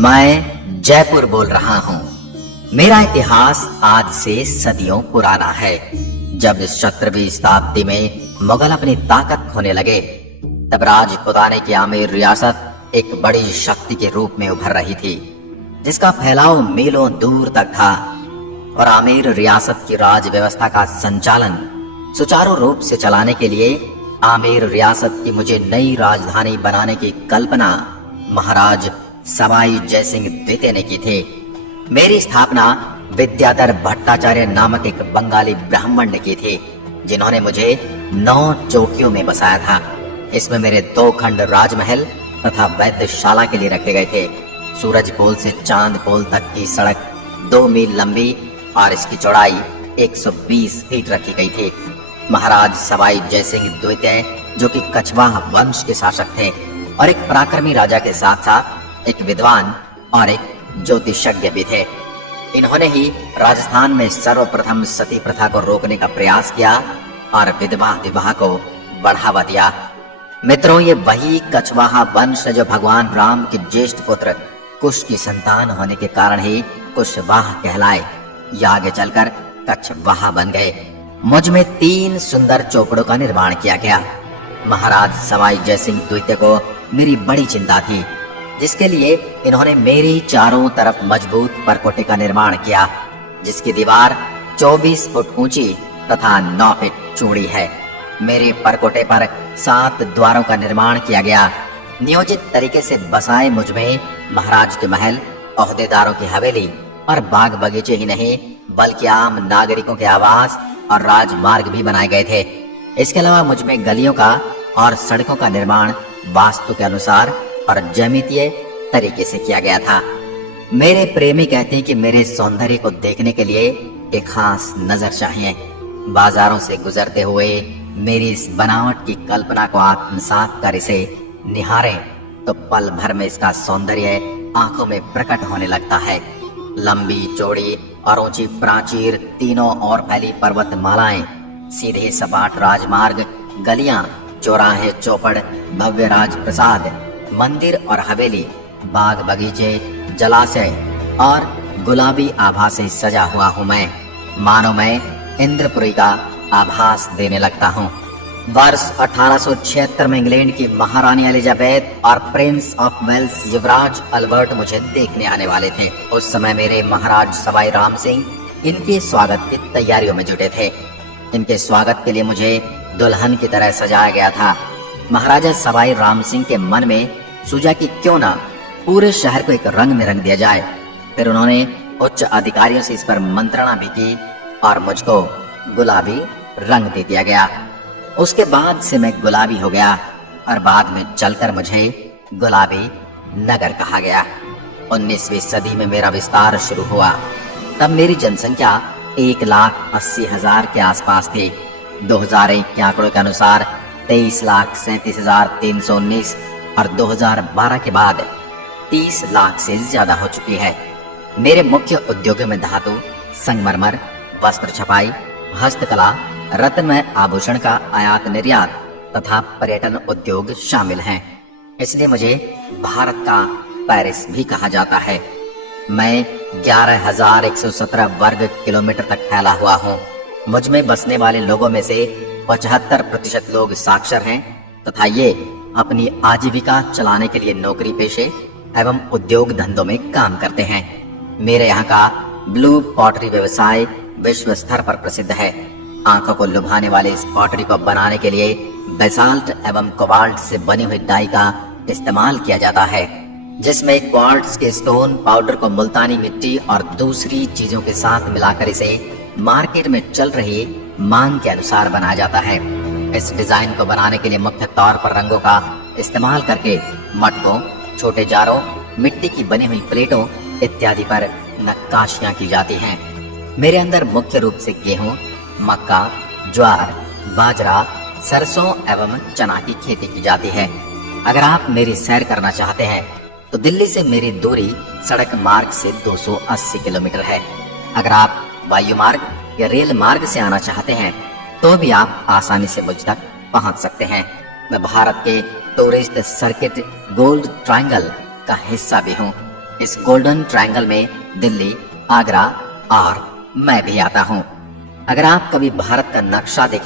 मैं जयपुर बोल रहा हूँ। मेरा इतिहास आज से सदियों पुराना है। जब इस 17वीं शताब्दी में मुगल अपनी ताकत खोने लगे, तब राजपुताने की आमेर रियासत एक बड़ी शक्ति के रूप में उभर रही थी, जिसका फैलाव मीलों दूर तक था। और आमेर रियासत की राज व्यवस्था का संचालन सुचारू रूप से चलाने के लिए आमेर रियासत की मुझे नई राजधानी बनाने की कल्पना महाराज सवाई जयसिंह द्वितीय ने की थी। मेरी स्थापना विद्याधर भट्टाचार्य नामक एक बंगाली ब्राह्मण ने की थी, जिन्होंने मुझे 9 चौकियों में बसाया था। इसमें मेरे 2 खंड राजमहल तथा वैद्यशाला के लिए रखे गए थे। सूरज पोल से चांद पोल तक की सड़क 2 मील लंबी और इसकी चौड़ाई 120 फीट रखी गई थी। महाराज सवाई जयसिंह द्वितीय, जो कि कछवाह वंश के शासक थे और एक पराक्रमी राजा के साथ साथ एक विद्वान और एक ज्योतिषज्ञ भी थे, इन्होंने ही राजस्थान में सर्वप्रथम सती प्रथा को रोकने का प्रयास किया और विधवा विवाह को बढ़ावा दिया। मित्रों, ये वही कछवाहा वंश जो भगवान राम के ज्येष्ठ पुत्र कुश की संतान होने के कारण ही कुशवाहा कहलाए, या आगे चलकर कछवाहा बन गए। मुझ में 3 सुंदर चौपड़ों का निर्माण किया गया। महाराज सवाई जयसिंह द्वितीय को मेरी बड़ी चिंता थी, जिसके लिए इन्होंने मेरी चारों तरफ मजबूत परकोटे का निर्माण किया, जिसकी दीवार 24 फुट ऊंची तथा 9 फीट चौड़ी है। मेरे परकोटे पर 7 द्वारों का निर्माण किया गया। नियोजित तरीके से बसाए मुझ में महाराज के महल, ओहदेदारों की हवेली और बाग बगीचे ही नहीं, बल्कि आम नागरिकों के आवास और राजमार्ग भी बनाए गए थे। इसके अलावा मुझ में गलियों का और सड़कों का निर्माण वास्तु के अनुसार और ज्यामितीय तरीके से किया गया था। मेरे प्रेमी कहते हैं कि मेरे सौंदर्य को देखने के लिए एक खास नजर चाहिए। बाजारों से गुजरते हुए मेरी इस बनावट की कल्पना को आत्मसात कर इसे निहारें तो पल भर में इसका सौंदर्य आंखों में प्रकट होने लगता है। लंबी चौड़ी और ऊंची प्राचीर, तीनों ओर फैली पर्वतमालाएं, सीधे सपाट राजमार्ग, गलियां, चौराहे, चौपड़, भव्य राजप्रसाद, मंदिर और हवेली, बाग बगीचे, जलाशय और गुलाबी आभा से सजा हुआ हूँ मैं। मानो मैं इंद्रपुरी का आभास देने लगता हूँ। वर्ष 1876 में इंग्लैंड की महारानी एलिजाबेथ और प्रिंस ऑफ वेल्स युवराज अल्बर्ट मुझे देखने आने वाले थे। उस समय मेरे महाराज सवाई राम सिंह इनके स्वागत की तैयारियों में जुटे थे। इनके स्वागत के लिए मुझे दुल्हन की तरह सजाया गया था। महाराजा सवाई राम सिंह के मन में सूझा कि क्यों ना पूरे शहर को एक रंग में रंग दिया जाए। फिर उन्होंने उच्च अधिकारियों से इस पर मंत्रणा भी की और मुझको गुलाबी रंग दे दिया गया। उसके बाद से मैं गुलाबी हो गया और बाद में चलकर मुझे गुलाबी नगर कहा गया। 19वीं सदी में मेरा विस्तार शुरू हुआ। तब मेरी जनसंख्या 1,80,000 के आसपास थी। 2001 के आंकड़ों के अनुसार 23,37,319 और 2012 के बाद 30 लाख से ज्यादा हो चुकी है। मेरे मुख्य उद्योगों में धातु, संगमरमर, वस्त्र छपाई, हस्तकला, रत्नमय आभूषण का आयात निर्यात तथा पर्यटन उद्योग शामिल हैं। इसलिए मुझे भारत का पेरिस भी कहा जाता है। मैं 11,117 वर्ग किलोमीटर तक फैला हुआ हूँ। मुझ में बसने वाले लोगों में से 75% लोग साक्षर हैं तथा ये अपनी आजीविका चलाने के लिए नौकरी पेशे एवं उद्योग धंधों में काम करते हैं। मेरे यहाँ का ब्लू पॉटरी व्यवसाय विश्व स्तर पर प्रसिद्ध है। आंखों को लुभाने वाले इस पॉटरी को बनाने के लिए बेसाल्ट एवं कोबाल्ट से बनी हुई डाई का इस्तेमाल किया जाता है, जिसमें क्वार्ट्ज के स्टोन पाउडर को मुल्तानी मिट्टी और दूसरी चीजों के साथ मिलाकर इसे मार्केट में चल रही मांग के अनुसार बनाया जाता है। इस डिजाइन को बनाने के लिए मुख्य तौर पर रंगों का इस्तेमाल करके मटकों, छोटे जारों, मिट्टी की बनी हुई प्लेटों इत्यादि पर नक्काशियां की जाती हैं। मेरे अंदर मुख्य रूप से गेहूं, मक्का, ज्वार, बाजरा, सरसों एवं चना की खेती की जाती है। अगर आप मेरी सैर करना चाहते हैं तो दिल्ली से मेरी दूरी सड़क मार्ग से 280 किलोमीटर है। अगर आप वायु मार्ग या रेल मार्ग से आना चाहते हैं तो भी आप आसानी से मुझ तक पहुंच सकते हैं। मैं भारत के टूरिस्ट सर्किट गोल्ड ट्रायंगल का हिस्सा भी हूँ। इस गोल्डन ट्रायंगल में दिल्ली, आगरा और मैं भी आता हूँ। अगर आप कभी भारत का नक्शा देखें